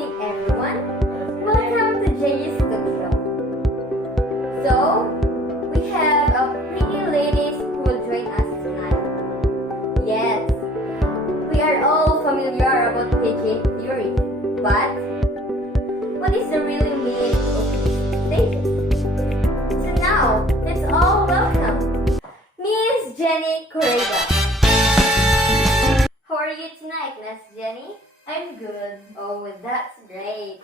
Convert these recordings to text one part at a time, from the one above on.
evening, everyone. Welcome to JJ's Talkshow. So, we have a pretty ladies who will join us tonight. Yes, we are all familiar about Piaget theory, but what is the real meaning of these stages? So now, let's all welcome Miss Jenny Correga. How are you tonight, Miss Jenny? I'm good. Oh, that's great.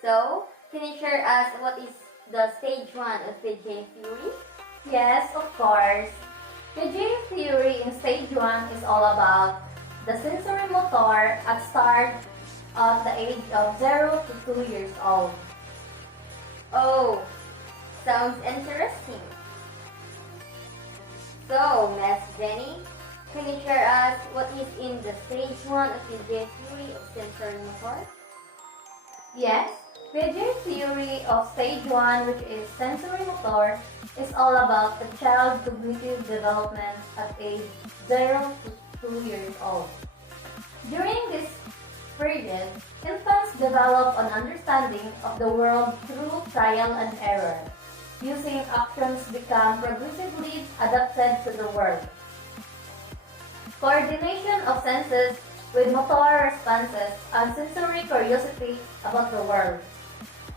So, can you share us what is the stage 1 of Piaget theory? Yes, of course. Piaget theory in stage 1 is all about the sensory motor at start at the age of 0 to 2 years old. Oh, sounds interesting. So, Miss Jenny, can you share us what is in the stage 1 of Piaget theory of sensory motor? Yes, Piaget theory of stage 1, which is sensory motor, is all about the child's cognitive development at age 0 to 2 years old. During this period, infants develop an understanding of the world through trial and error. Using actions become progressively adapted to the world. Coordination of senses with motor responses and sensory curiosity about the world.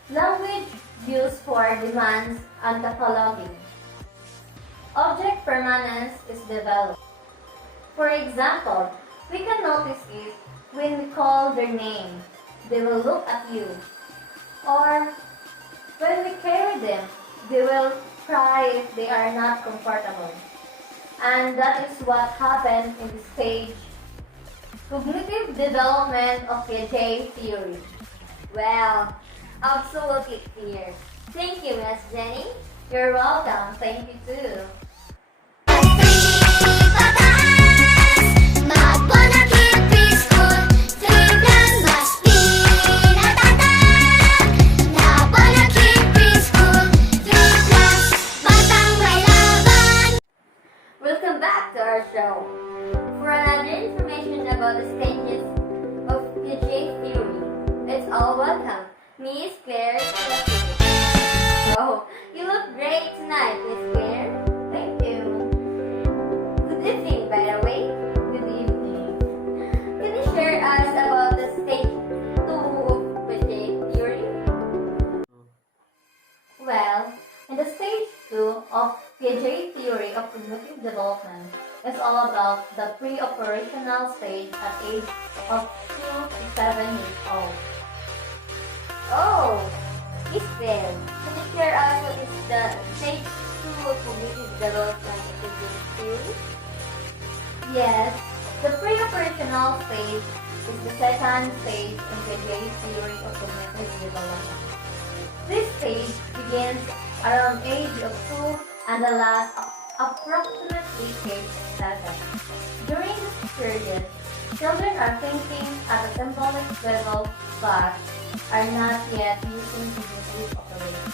Language used for demands and cataloging. Object permanence is developed. For example, we can notice it when we call their name. They will look at you. Or when we carry them, they will cry if they are not comfortable. And that is what happened in the stage cognitive development of Piaget theory. Well, absolutely clear. Thank you, Miss Jenny. You're welcome. Thank you too. Welcome back to our show. For another information about the stages of Piaget theory, let's all welcome Miss Claire. Oh, you look great tonight, Miss Claire. Thank you. Good evening, by the way. Good evening. Can you share us about the stage 2 of Piaget theory? Well, in the stage 2 of Piaget theory of cognitive development is all about the pre-operational stage at age of 2 to 7 years old. Oh, Miss Claire, can you share us what is the stage 2 of cognitive development of Piaget theory? Yes, the pre-operational stage is the second stage in Piaget theory of cognitive development. This stage begins around age of 2 and the last approximately age 7. During this period, children are thinking at a symbolic level but are not yet using cognitive operation.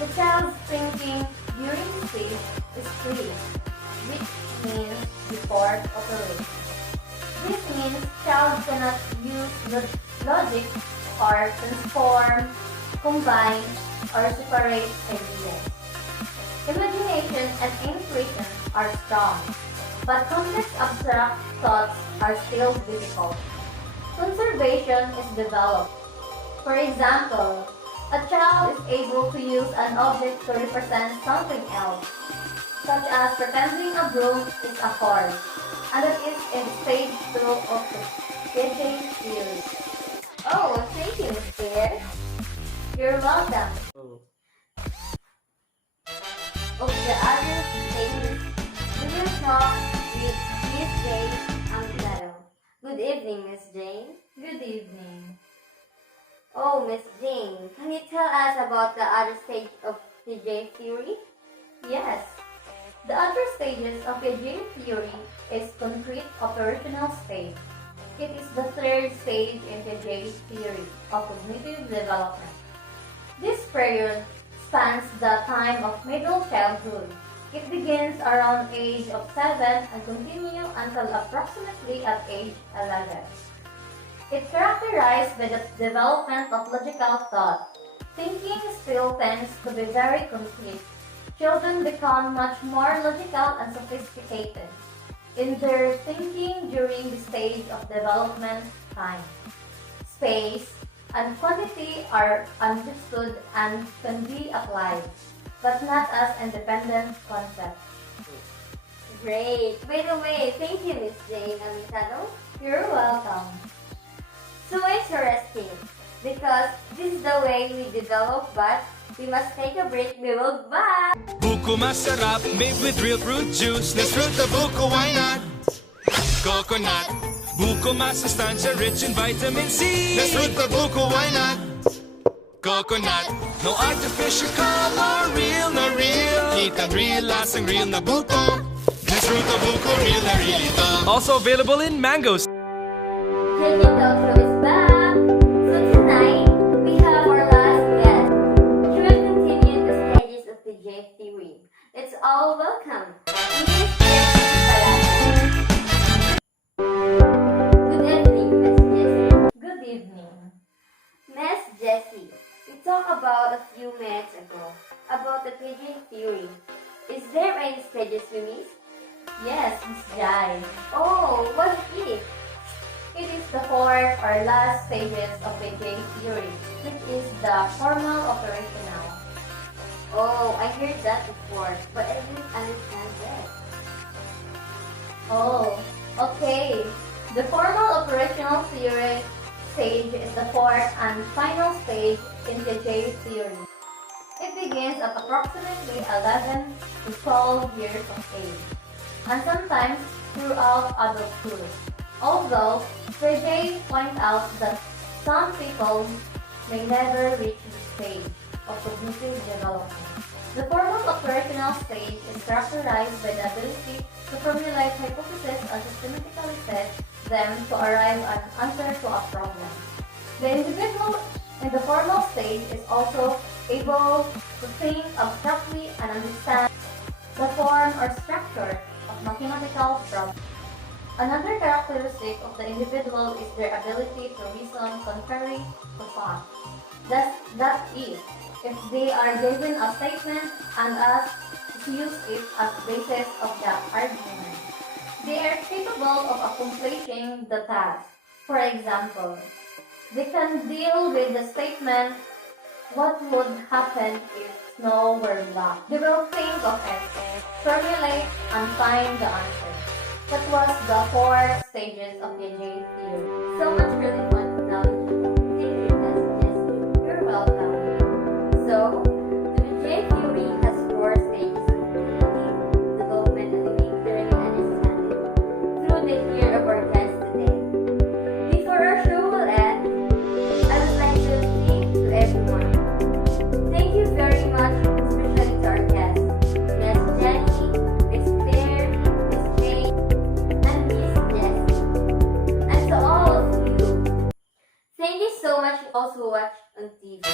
The child's thinking during this stage is free, which means before operation. This means child cannot use logic or transform, combine, or separate ideas. Imagination and intuition are strong, but complex abstract thoughts are still difficult. Conservation is developed. For example, a child is able to use an object to represent something else, such as pretending a broom is a horse, and that is in stage 2 of the Piaget theory. Oh, thank you, Miss Claire. You're welcome. Of the other stages, we will talk with Miss Jane Angelo. Good evening, Miss Jane. Good evening. Oh, Miss Jane, can you tell us about the other stage of Piaget theory? Yes. The other stages of Piaget theory is concrete operational stage. It is the third stage in Piaget theory of cognitive development. This period spans the time of middle childhood. It begins around age of 7 and continue until approximately at age 11. It's characterized by the development of logical thought. Thinking still tends to be very complete. Children become much more logical and sophisticated in their thinking during the stage of development. Time, space, and quantity are understood and can be applied, but not as independent concepts. Great. By the way, thank you, Miss Jane Amisado. You're welcome. So interesting because this is the way we develop, but we must take a break. We will be back. Buko masarap, made with real fruit juice. Let's fruit the buko, why not? Coconut. Buko masustansya, rich in vitamin C. Let's fruit the buko, why not? Coconut. No artificial color, real na real. Kitang real, lasang real na buko. Let's fruit the buko, real na real ito. Also available in mangoes. JJ Talkshow is back. So tonight, we have our last guest. She will continue the stages of the J theory. Let's all welcome Miss Jessie Palacio. Good evening, Miss Jessie. Good evening. Miss Jessie, we talked about a few minutes ago about the Piaget theory. Is there any stages we missed? Yes, Miss Jai. Oh, what is it? It is the fourth or last stages of the J theory, which is the formal operational. Oh, I heard that before, but I didn't understand that. Oh, okay. The formal operational theory stage is the fourth and final stage in the J theory. It begins at approximately 11 to 12 years of age, and sometimes throughout adulthood. Although, Piaget points out that some people may never reach this stage of cognitive development. The formal operational stage is characterized by the ability to formulate hypotheses and systematically test them to arrive at an answer to a problem. The individual in the formal stage is also able to think abstractly and understand the form or structure of mathematical problems. Another characteristic of the individual is their ability to reason contrary to thought. That is, if they are given a statement and asked to use it as basis of the argument, they are capable of accomplishing the task. For example, they can deal with the statement, "What would happen if snow were black?" They will think of it, formulate, and find the answer. That was the four stages of the J theory. So much really fun knowledge. Thank you, Miss Jessie. You're welcome. So, the J theory has four stages of thinking, development, and unique learning and understanding through the year of our guest today. Before our show will end, I would like to thank to everyone. Thank you very much, especially to our guests, Miss Jenny, Miss Claire, Miss Jane, and Miss Jessie. And to all of you, thank you so much also watch on TV.